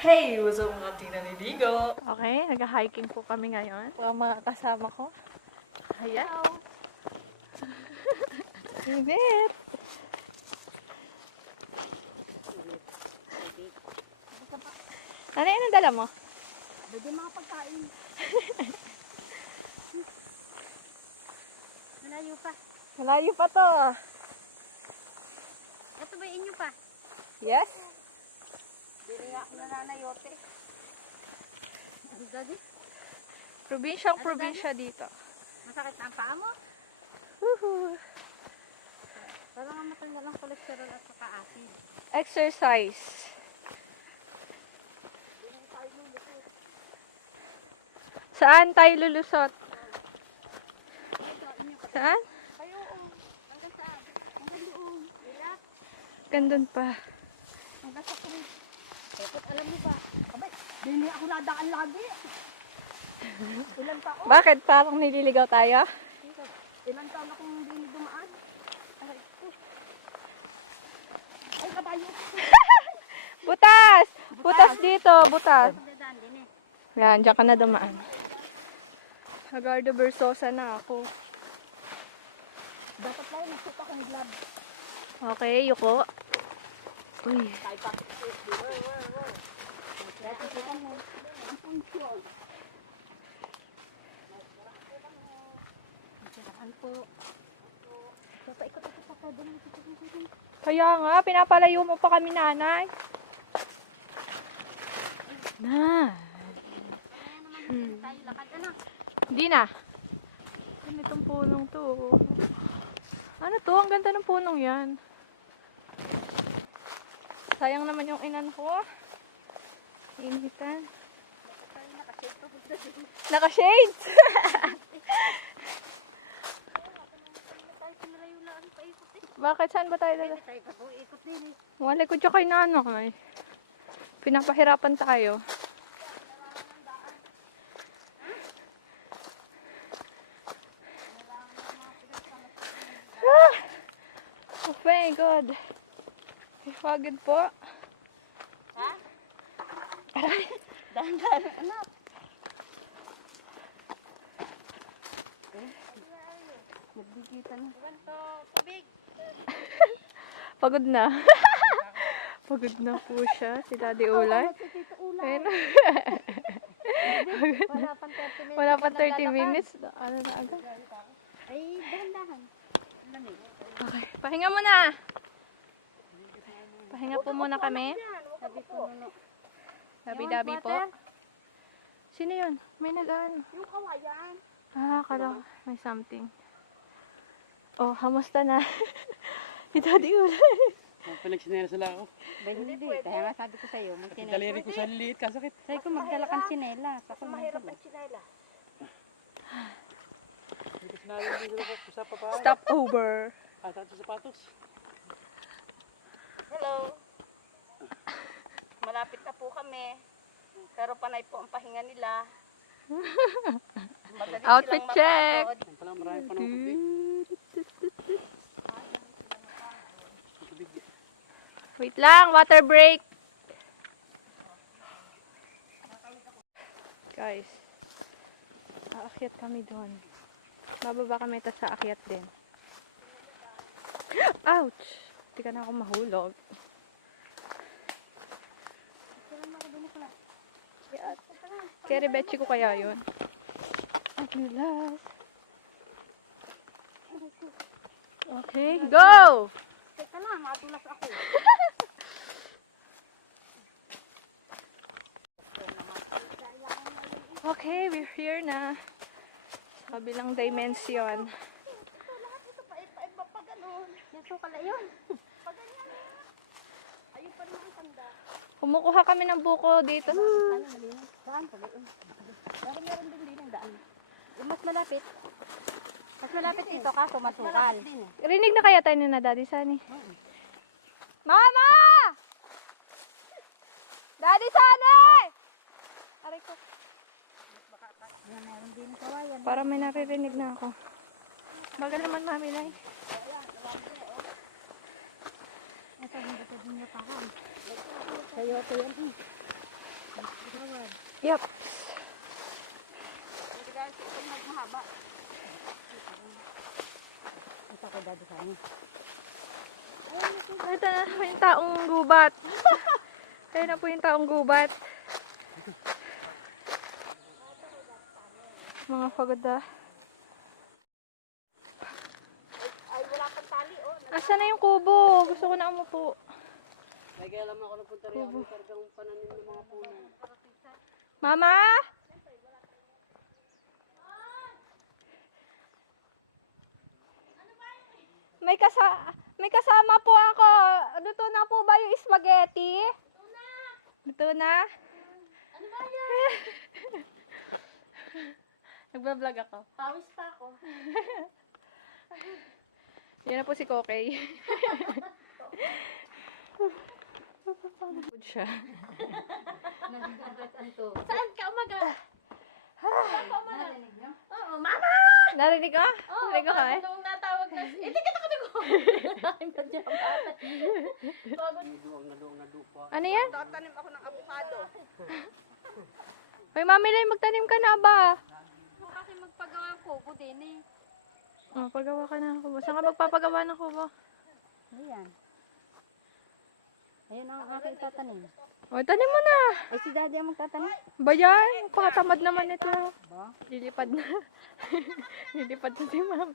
Hey! What's up mga Tina Niligo? Okay, nag-hiking po kami ngayon. Ang mga kasama ko. Ayan. Init! Ano yun ang dala mo? Pwede mga pagkain. Malayo pa. Malayo pa to. Ito ba inyo pa? Yes? Bili nga ako nananayote. Ang dali. Probinsyang-probinsya dito. Masakit na ang paa mo? Woohoo! Para nga matanggal ang cholesterol at saka acid. Exercise. Saan tayo lulusot? Saan? Kayo, hanggang saan? Hanggang doon. Relax. Gandun pa. Hanggang sa kulit. Kapit alam mo ba? Abay, bili ako nadaan lagi. Ilan taon? Bakit? Parang nililigaw tayo? Ilan taon akong hindi dumaan? Aray ko. Ay, kabayo. Butas! Butas dito, butas. Dadaan din eh. Yan, dyan ka na dumaan. Agardo Versosa na ako. Dapat lang, nagsuot akong glove. Okay, yuko. Uy. Tayo pa. Dati kita mo. Ang punsyon. Masarapan po. So, paikot-ikot pa doon. Kaya nga, pinapalayo mo pa kami, nanay. Na. Tayo lakad, anak. Hindi na. Ano itong punong to? Ano to? Ang ganda ng punong yan. Sayang naman yung inan ko. Initan. Naka-shades! Bakit? Saan ba tayo dala? Tayo pa po, ikot din eh. Wala ko dyan kay nanay. Pinapahirapan tayo. Ah! Oh my God. Pagod po. Ha? Aray. Dahan-dahan, anak. Magbigitan na. Ganto, tubig. Pagod na. Pagod na po siya. Si Daddy Ulay. Tito Ulay. Ayun. Wala pang 30 minutes. Wala pa 30 minutes. Ano na agad? Ay, dahan-dahan. Lamig. Okay. Pahinga muna. Pahinga po muna kami. Sabi po, no. Dabi-dabi po. Sino yun? May nag-ano. Yung kawayan. Ah, kala may something. Oh, hamusta na? Si Daddy Ulay. Pinagsinera sila ako. Hindi, kaya nga sabi ko sa'yo, magsinela. Daliri ko sa liit, kasakit. Sabi ko, magdala kang sinelas. Ako mahirap ang sinelas. Hindi ko sinabi dito ko sa papa. Stop over. Ata sa sapatos. Hello. Malapit na po kami. Pero panay po ang pahinga nila. Madali Outfit silang check. mapagod. Ang pala marami pa ng tubig. Tubig. Wait lang, water break. Guys, aakyat kami doon. Bababa kami ito sa akyat din. Ouch! Hindi ka na ako mahulog. Yes. Kaya Rebetchi ko kaya yun. Ang nilas. Okay, go! Teka lang, madulas ako. Okay, we're here na. Sa kabilang dimension. Lahat ito pa pa ganun. Yan sukala yun. Pag ganyan. Ayun pa naman ang tanda. Kumukuha kami ng buko dito. Sana malinis. Saan? Pagayun. Pero meron din ang daan. Yung mas malapit. Mas malapit dito kaso masukal. Rinig na kaya tayo ni na Daddy Sunny? Mama! Daddy Sunny! Aray ko. Yan, meron din kawayan. Para may naririnig na ako. Bagal naman mami na eh. Ito, hindi ko din niya pa. Sayote yan eh. Yup. Hindi guys, ito mahaba. Ito ko dado sa amin. Ito na po yung taong gubat. Kaya na po yung taong gubat. Mga pagoda. Ay, wala pang tali, oh. Asa na yung kubo? Gusto ko na umupo. May kaya alam ako nagpunta rin ako. May kargang pananim ng mga puno. Mama? May kasama po ako. Luto na po ba yung spaghetti? Luto na. Ano ba yan? Nagbablog ako. Pawis pa ako. Yan na po si Kokey. Good siya. Nagagatan to. Saan ka umaga? Narinig niyo? Oo, mama! Narinig ko? Oo, Narinig ko ka eh? nung natawag na, hindi ka nakatugo. Pagod. Naduang pa. Ano yan? Tatanim ako ng avocado. Hoy, Mami Lai, magtanim ka na ba? Kasi magpagawa ng kubo din eh. Oh, pagawa ka na kubo. Saan ka magpapagawa ng kubo? Ayan. Ayan ang aking tatanim. Oh, tanim mo na. Ay, si daddy ang magtatanim. Ba yan? Pakatamad naman ito. Ba? Lilipad na. Lilipad na si Ma'am.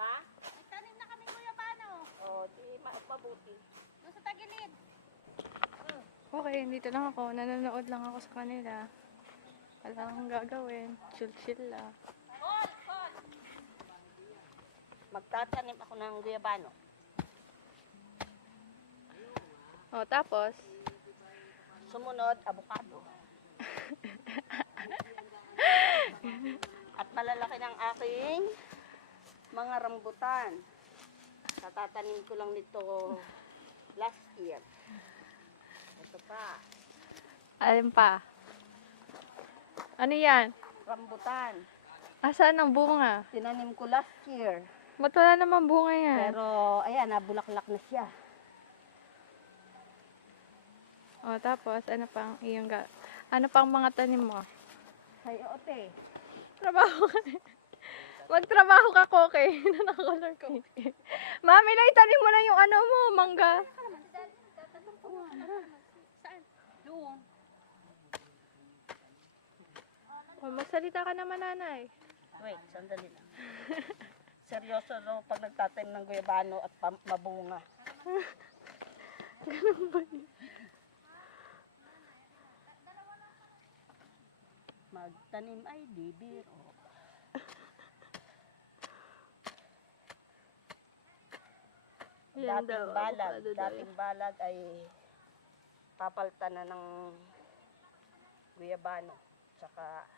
Ha? Nagtanim na kami kuya paano? Oo, di mabuti. Doon sa tagilid. Okay, dito lang ako. Nanonood lang ako sa kanila. Wala akong gagawin. Chill-chill lang. Magtatanim ako ng guyabano. Oh, tapos? Sumunod, avocado. At malalaki ng aking mga rambutan. Tatatanim ko lang nito last year. Ito pa, Alin pa? Ano yan? rambutan. Asan ang bunga? Tinanim ko last year. Ba't wala naman bunga yan? Pero, ayan, nabulaklak na siya. Oh, tapos, ano pang iyong ano pang mga tanim mo? Sayote. Trabaho ka. Magtrabaho ka, Kokey. Nakakolor ko. Mami, Lai, tanim mo na yung ano mo, mangga. Saan? Doon. Oh, magsalita ka naman, nanay. Wait, sandali lang. Seryoso no, pag nagtatanim ng guyabano at mabunga. Ganun ba yun? Magtanim ay di biro. Yan daw, avocado daw Dating balag ay papaltan na ng guyabano tsaka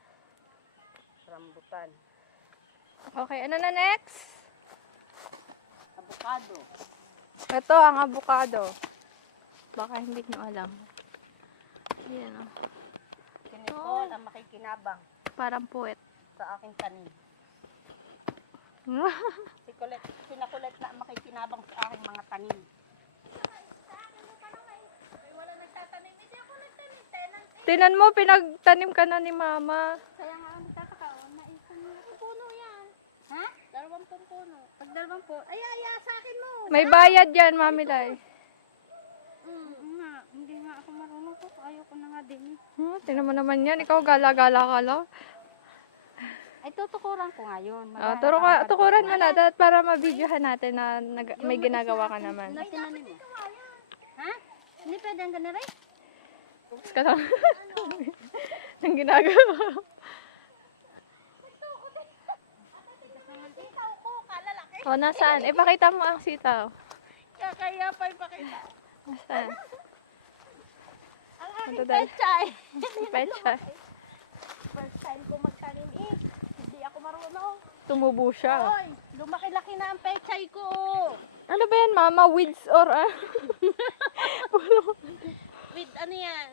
rambutan. Okay, ano na next? Avocado. Ito ang avocado. Baka hindi nyo alam. Yan o. Si Nicole ang makikinabang Parang puwet. sa aking tanim. Sina Colette na ang makikinabang sa aking mga tanim. Tinan mo, pinagtanim ka na ni Mama. Kaya nga ang nagtataka, naisang puno yan. Ha? 20 puno. Pag 20, ay sa akin mo. May bayad yan, Mami Lai. Nga, hindi nga ako marunong po. Ayoko na nga din eh. Tinan mo naman yan. Ikaw gala-gala ka lang. Ay, tutukuran ko ngayon. Tukuran mo na. Dahil para mabidyohan natin na may ginagawa ka naman. Na tinanim mo. Ha? Hindi pwede ang ganun rin? Ka lang. Ang ginagawa. O, nasaan? Ipakita mo ang sitaw. Kaya pa ipakita. Nasaan? Ang Ito aking dahil. pechay. Pecha. First time ko magtanim eh. Hindi ako marunong. Tumubo siya. Hoy, lumaki-laki na ang pechay ko. Ano ba yan, Mama? Weeds or With ano yan?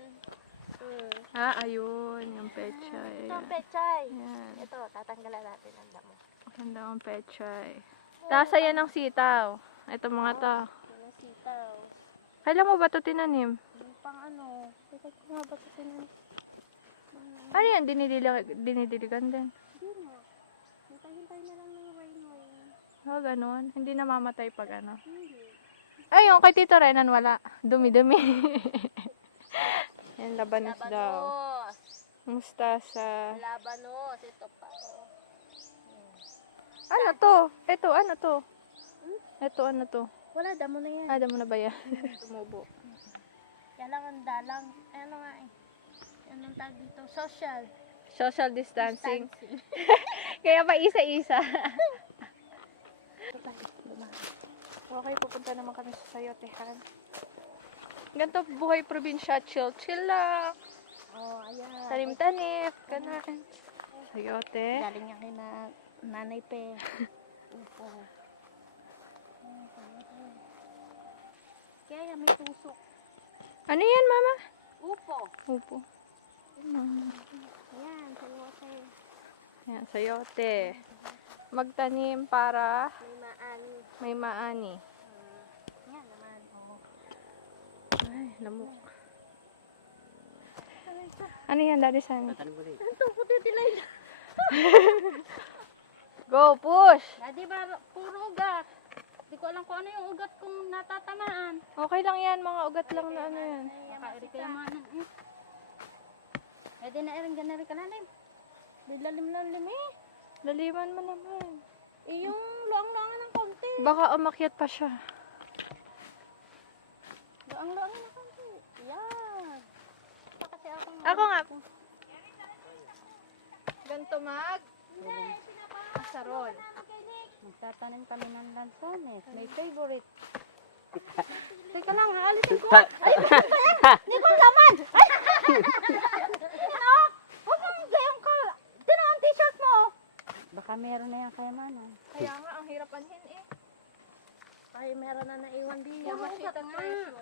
ayun. Yung pecha. Ito ang pechay. Yan. Ito, tatanggalan natin ang damo. Ganda ang pechay. Tasa yan ang sitaw. Ito mga to. Ano sitaw? Kailan mo ba ito tinanim? Yung pang ano. Teka ko nga ba kasi na. Ano yan? Dinidiligan din. Hindi na. Hintay-hintay na lang ng rain. Oh, ganun. Hindi namamatay pag ano. Hindi. Ay, yung kay Tito Renan wala. Dumi-dumi. Yan, labanos daw. Labanos. Mustasa. Labanos. Ito pa. Ano to? Ito, ano to? Ito, ano to? Wala, damo na yan. Ada mo na ba yan? Tumubo. Kaya lang ang dalang. Ano nga eh. Anong tag dito? Social. Social distancing. Kaya pa isa-isa. Okay, pupunta naman kami sa Sayotehan. Ganito buhay probinsya. Chill lang. Oh, ayan. Tanim-tanim. Ganun. Sayote. Galing niya kay nanay pe. Upo. Kaya may tusok. Ano yan, mama? Upo. Upo. Ayan, sayote. Ayan, sayote. Magtanim para May maani. may maani. Yan naman. Oh. Ay, lamok. Ano yan, Daddy San? Tatanim ko rin. Ito, puti tilay. Go, push! Di ba, puro ugat. Di ko alam kung ano yung ugat kung natatamaan. Okay lang yan, mga ugat lang na ano yan. Makairi kaya manan. Pwede na iring ganari ka lalim. Di lalim-lalim eh. Laliman mo naman. Yung luang-luangan ng konti. Baka umakyat pa siya. Luang-luangan ng konti. Yan. Pa kasi ako Ako nga. Ganto mag. Asarol. Magtatanim kami ng lansones. May favorite. Teka lang, haalisin ko. Hindi ko laman! Ano? Huwag mong gayong ka. Sino ang t-shirt mo? Baka meron na yan kaya mano. Kaya nga, ang hirap anhin eh. Ay, meron na naiwan din. Puro Yung ugat makita nga. treasure.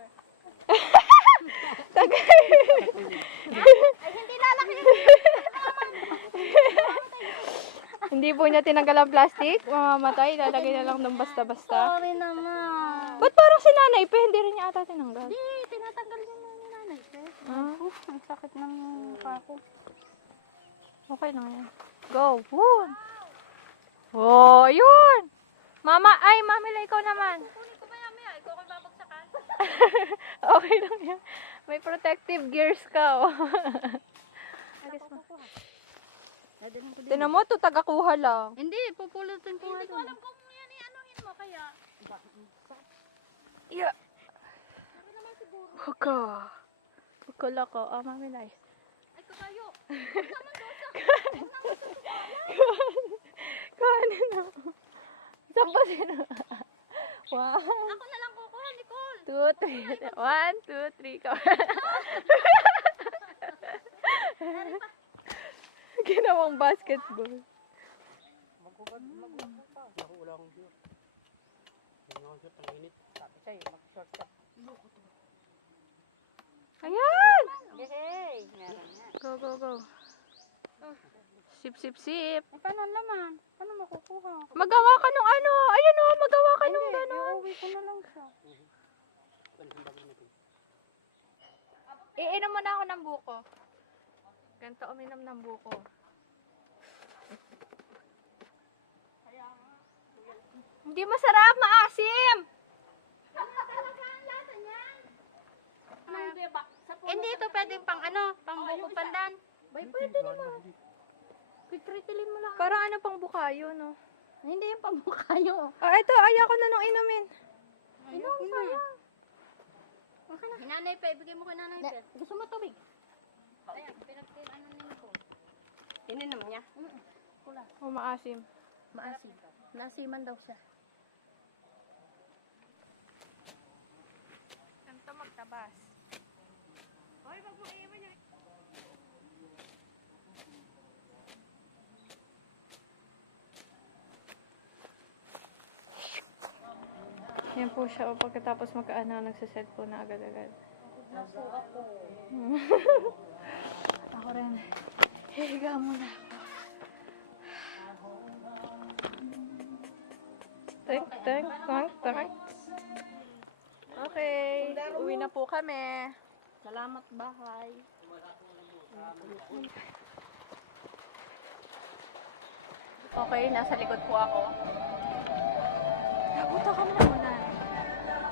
Ay, hindi lalaki. Hindi po niya tinanggal ang plastic. Mamamatay. Lalagay na lang ng basta-basta. Sorry naman. Ba't parang si nanay pa? Hindi rin niya ata tinanggal. Hindi, tinatanggal niya na ni nanay. Ah, Ang sakit ng mukha ko. okay lang yan. Go. Woo! Oh, yun! Mama, ay, Mamila, ikaw naman. Kunin ko maya maya. Ikaw ko'y babagsakan. Okay lang yan. May protective gears ka, oh. Agis mo. Tinan mo, ito tagakuha lang. Hindi, pupulutin ko nga. Hindi ko alam kung yan i-anuhin mo kaya. Yeah. Huwag ka. Huwag ka lako. Oh, Mamila. Ay, kakayo. Kaano na. Saan ba sino? Wow. Ako na lang kukuha, Nicole. 2, 3. 1, 2, 3. Ka. Ginawang basketball. Magkukat pa. Naku, wala akong short. Hindi akong short, ang init. Sabi sa'yo, mag-short ka. Ayan! Hey, meron nga. Go, go, go. Sip, sip, sip. Paano naman? Paano makukuha? Magawa ka nung ano. Ayun o, magawa ka nung Hindi, gano'n. iuwi ko na lang siya. Iinom mo na ako ng buko. Ganito uminom ng buko. Hindi masarap, maasim. Hindi ito pwedeng pang ano, pang buko pandan. Bay, pwede naman. Kitritilin mo lang. Parang ano pang bukayo, no? Hindi yung pamukha nyo. Ah, ito, ayoko na nung inumin. Inom mo yan. Okay na. Hinanay pa, ibigay mo kay nanay pa. Gusto mo tubig? Ayan, pinagtin-ano nyo ko. Ininom niya. Kula. O, maasim. Maasim. Nasiman daw siya. Ganito magtabas. Hoy, wag mo iiwan yun. Yan po siya. O, pagkatapos magkaano, nagsa-cellphone na agad-agad. Ako rin. Higa muna ako. Tank. Okay. Uwi na po kami. Salamat, bahay. Okay, nasa likod po ako. Nabuto kami na muna.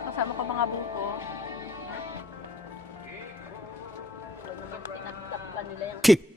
Kasama ko mga buko. Wala naman tinagtap pa nila yung Kick.